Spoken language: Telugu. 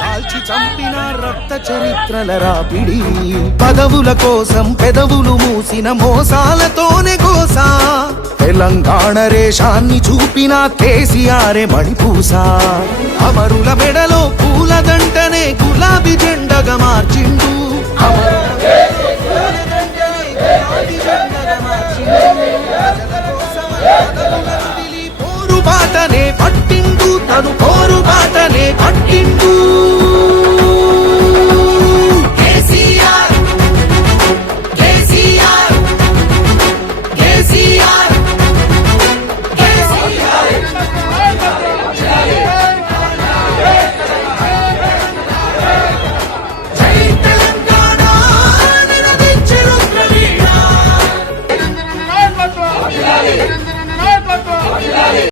కాల్చి చంపిన రక్త చరిత్రల రాపిడి పదవుల కోసం పెదవులు మూసిన మోసాలతోనే కోసా తెలంగాణ రేషాన్ని చూపిన కేసీఆర్ మణిపూసా అమరుల మెడలో ప్రభుత్వం